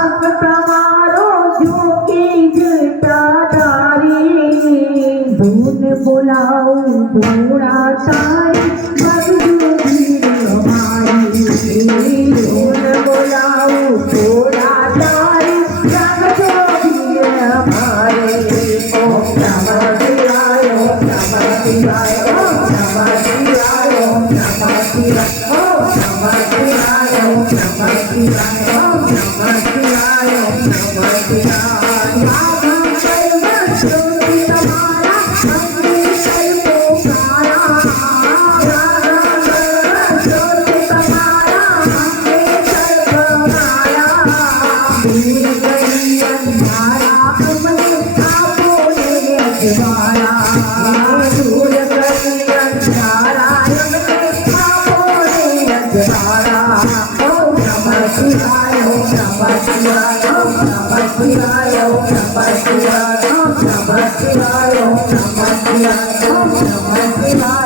હાથ તમારો જોકી જટાધારી ધૂન બોલાવું ભોળા તારી ભગજો ધીર અમારી ધૂન બોલાવું ભોળા તારી ભગજો ધીર અમારે ઓમ નમઃ શિવાય ઓમ નમઃ શિવાય ઓમ નમઃ શિવાય ઓમ નમઃ શિવાય ઓમ નમઃ શિવાય ઓમ નમઃ શિવાય ઓમ નમઃ શિવાય ઓમ નમઃ શિવાય Om Namah Shivaya.